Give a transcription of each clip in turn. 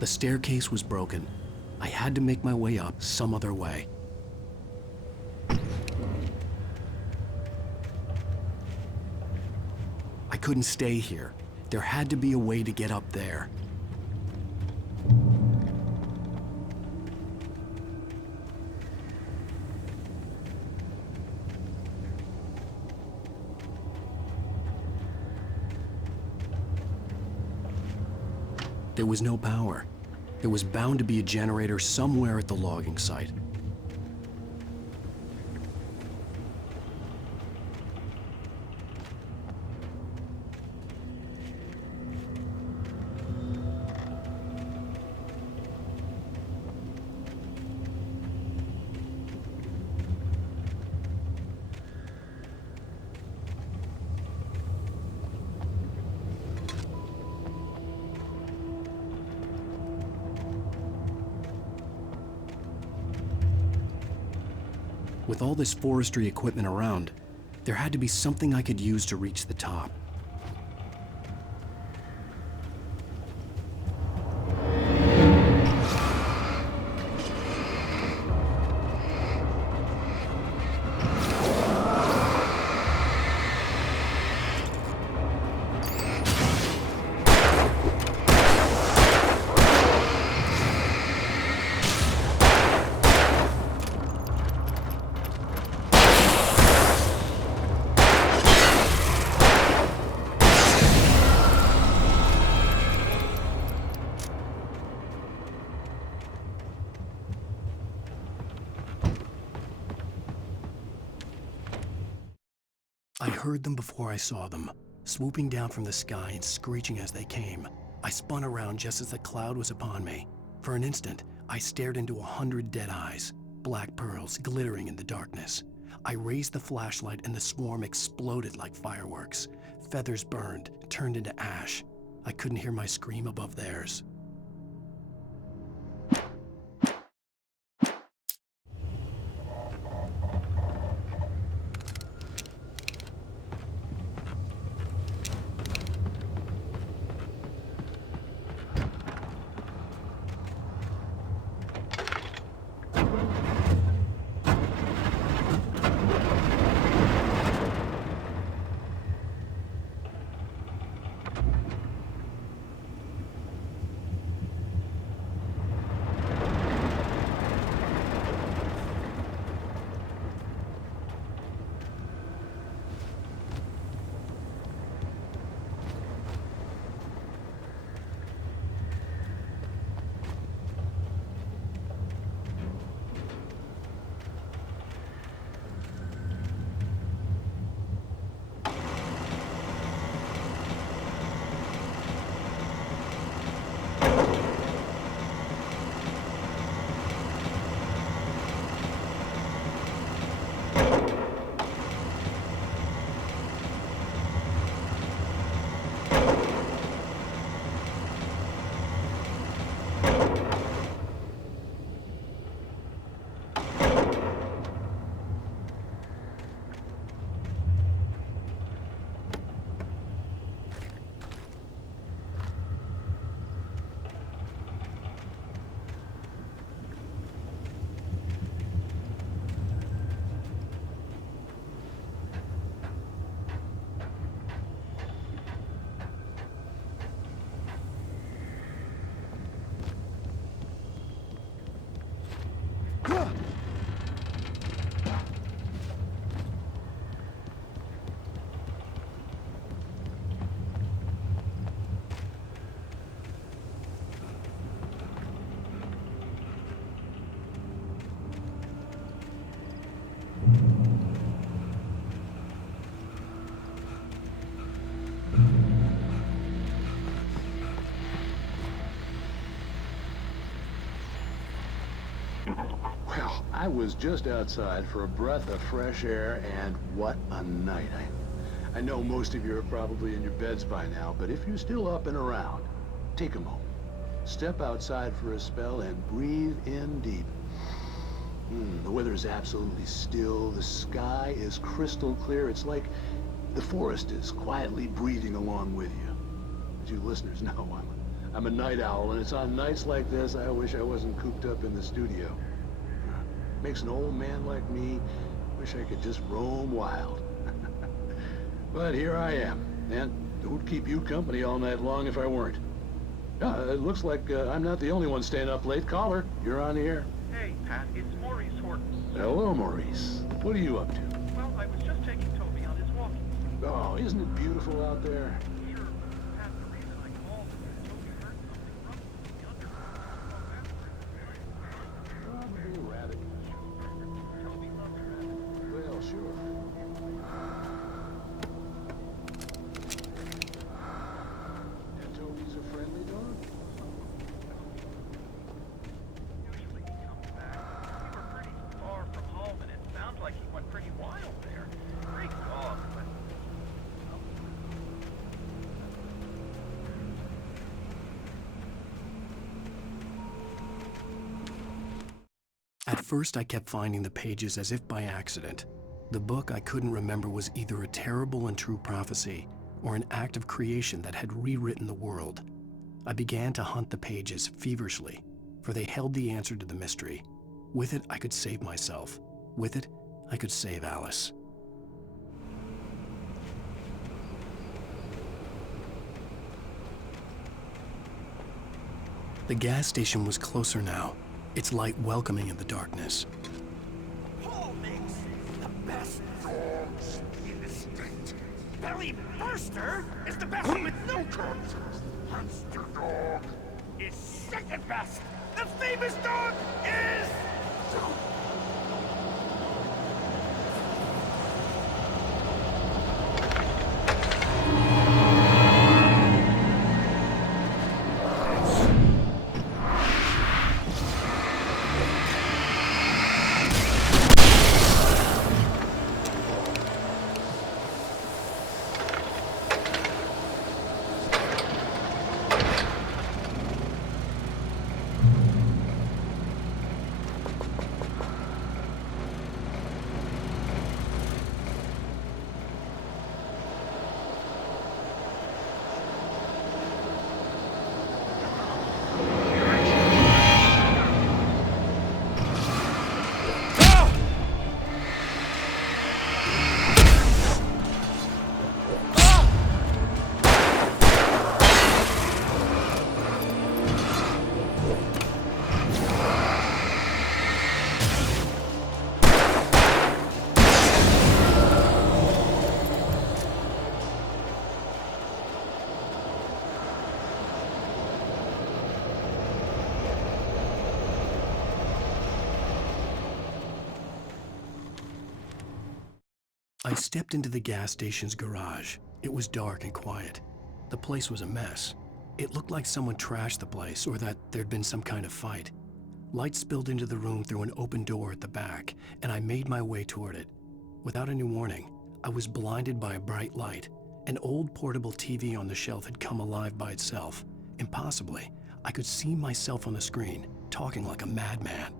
The staircase was broken. I had to make my way up some other way. I couldn't stay here. There had to be a way to get up there. There was no power. There was bound to be a generator somewhere at the logging site. With all this forestry equipment around, there had to be something I could use to reach the top. I heard them before I saw them, swooping down from the sky and screeching as they came. I spun around just as the cloud was upon me. For an instant, I stared into 100 dead eyes, black pearls glittering in the darkness. I raised the flashlight and the swarm exploded like fireworks. Feathers burned, turned into ash. I couldn't hear my scream above theirs. Well, I was just outside for a breath of fresh air, and what a night. I know most of you are probably in your beds by now, but if you're still up and around, take a moment. Step outside for a spell and breathe in deep. The weather is absolutely still. The sky is crystal clear. It's like the forest is quietly breathing along with you. As you listeners know, I'm I'm a night owl, and it's on nights like this I wish I wasn't cooped up in the studio. Makes an old man like me wish I could just roam wild. But here I am, and who'd keep you company all night long if I weren't? It looks like I'm not the only one staying up late. Caller, you're on the air. Hey, Pat, it's Maurice Horton. Hello, Maurice. What are you up to? Well, I was just taking Toby on his walk. Oh, isn't it beautiful out there? Sure, Pat, the reason I called is that Toby heard something rumbling in the undergrowth. Probably a rabbit. Toby loves rabbits. Well, sure. And Toby's a friendly dog? Usually he comes back. We were pretty far from home, and it sounds like he went pretty wild there. Great dog, but... At first, I kept finding the pages as if by accident. The book I couldn't remember was either a terrible and true prophecy or an act of creation that had rewritten the world. I began to hunt the pages feverishly, for they held the answer to the mystery. With it, I could save myself. With it, I could save Alice. The gas station was closer now, its light welcoming in the darkness. Paul makes the best dogs in the state. Belly Burster is the best with no contest. Monster Dog is second best. The famous dog is... I stepped into the gas station's garage. It was dark and quiet. The place was a mess. It looked like someone trashed the place or that there'd been some kind of fight. Light spilled into the room through an open door at the back, and I made my way toward it. Without any warning, I was blinded by a bright light. An old portable TV on the shelf had come alive by itself. Impossibly, I could see myself on the screen, talking like a madman.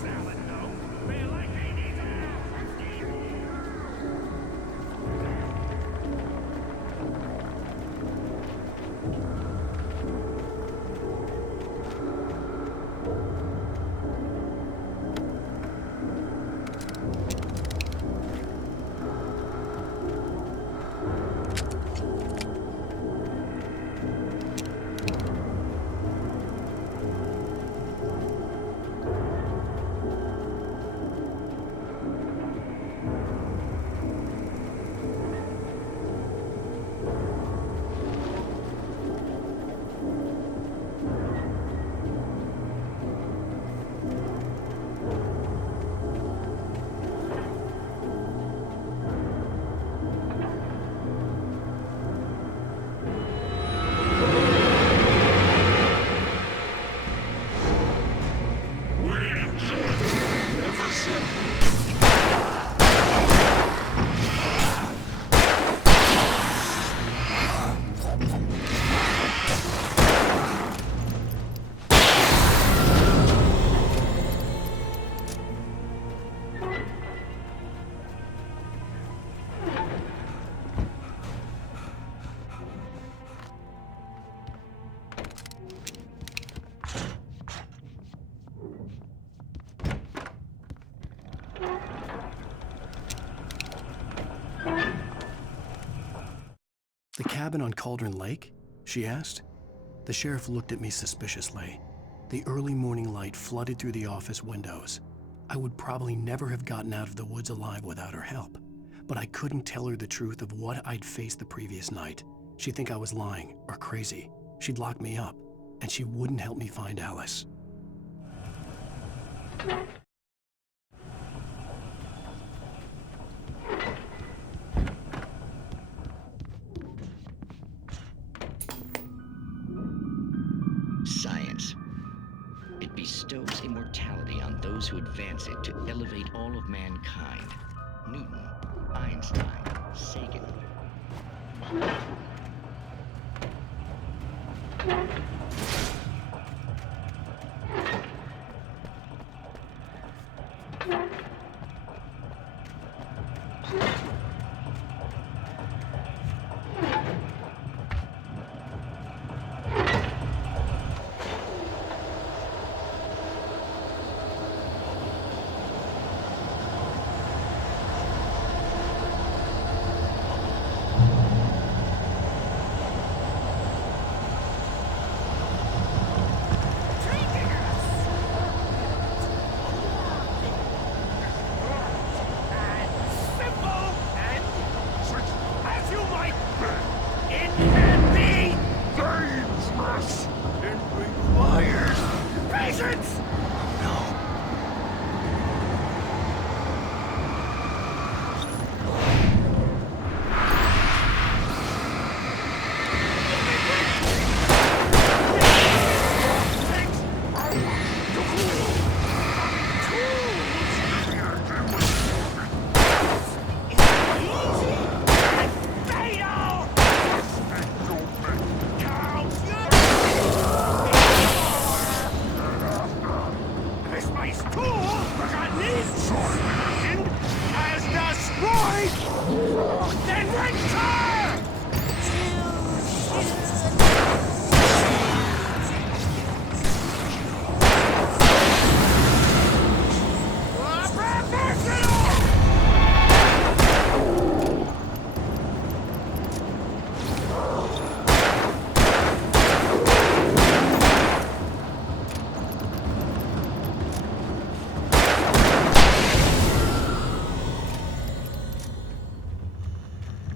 Salad, no. Well, The cabin on Cauldron Lake? She asked. The sheriff looked at me suspiciously. The early morning light flooded through the office windows. I would probably never have gotten out of the woods alive without her help, but I couldn't tell her the truth of what I'd faced the previous night. She'd think I was lying or crazy. She'd lock me up, and she wouldn't help me find Alice. Science. It bestows immortality on those who advance it to elevate all of mankind. Newton, Einstein, Sagan.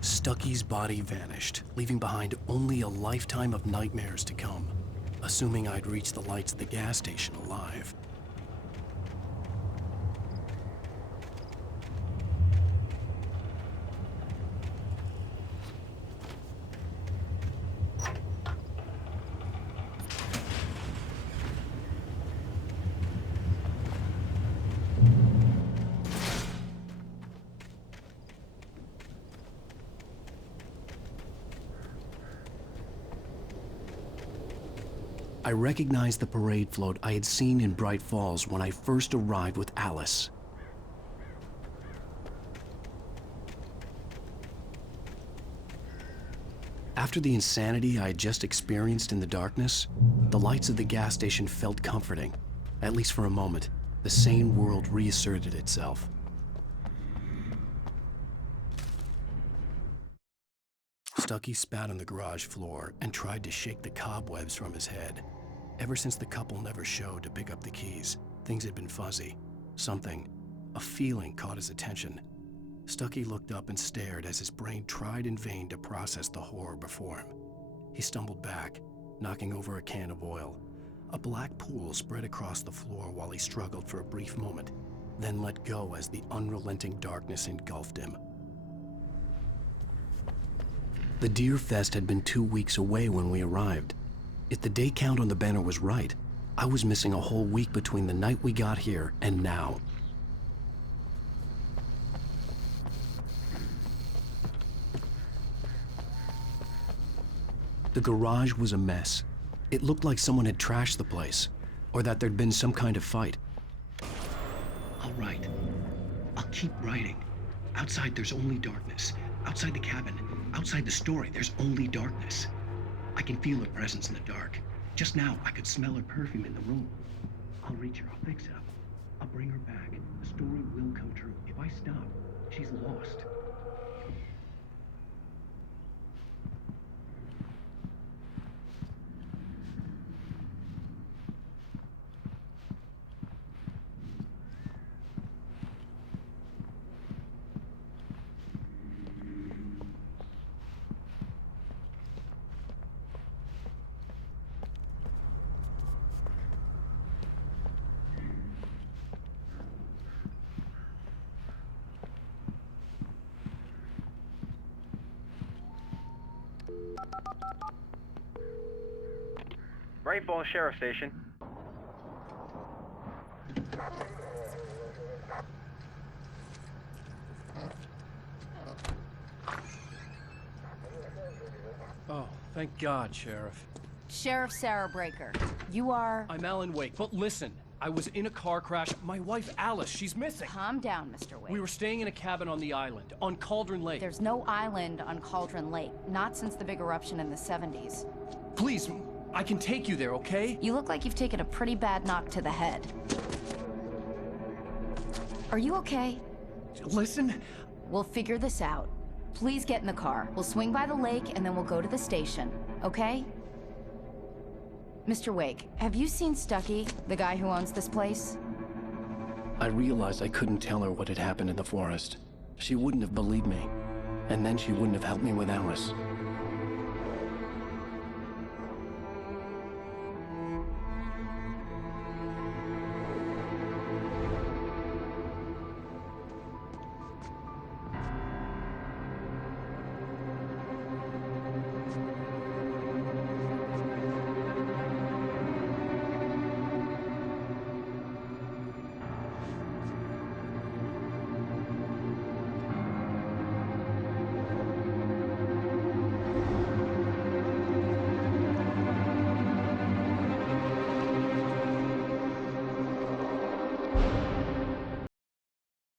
Stucky's body vanished, leaving behind only a lifetime of nightmares to come, assuming I'd reached the lights of the gas station alive. I recognized the parade float I had seen in Bright Falls when I first arrived with Alice. After the insanity I had just experienced in the darkness, the lights of the gas station felt comforting. At least for a moment, the sane world reasserted itself. Stucky spat on the garage floor and tried to shake the cobwebs from his head. Ever since the couple never showed to pick up the keys, things had been fuzzy. A feeling caught his attention. Stucky looked up and stared as his brain tried in vain to process the horror before him. He stumbled back, knocking over a can of oil. A black pool spread across the floor while he struggled for a brief moment, then let go as the unrelenting darkness engulfed him. The Deer Fest had been 2 weeks away when we arrived. If the day count on the banner was right, I was missing a whole week between the night we got here and now. The garage was a mess. It looked like someone had trashed the place, or that there'd been some kind of fight. I'll write. I'll keep writing. Outside, there's only darkness. Outside the cabin, outside the story, there's only darkness. I can feel her presence in the dark. Just now, I could smell her perfume in the room. I'll reach her, I'll fix it up. I'll bring her back. The story will come true. If I stop, she's lost. Great Falls Sheriff Station. Oh, thank God, Sheriff. Sheriff Sarah Breaker. You are... I'm Alan Wake, but listen, I was in a car crash. My wife, Alice, she's missing. Calm down, Mr. Wake. We were staying in a cabin on the island, on Cauldron Lake. There's no island on Cauldron Lake, not since the big eruption in the 70s. Please, I can take you there, okay? You look like you've taken a pretty bad knock to the head. Are you okay? Listen. We'll figure this out. Please get in the car. We'll swing by the lake and then we'll go to the station, okay? Mr. Wake, have you seen Stucky, the guy who owns this place? I realized I couldn't tell her what had happened in the forest. She wouldn't have believed me. And then she wouldn't have helped me with Alice.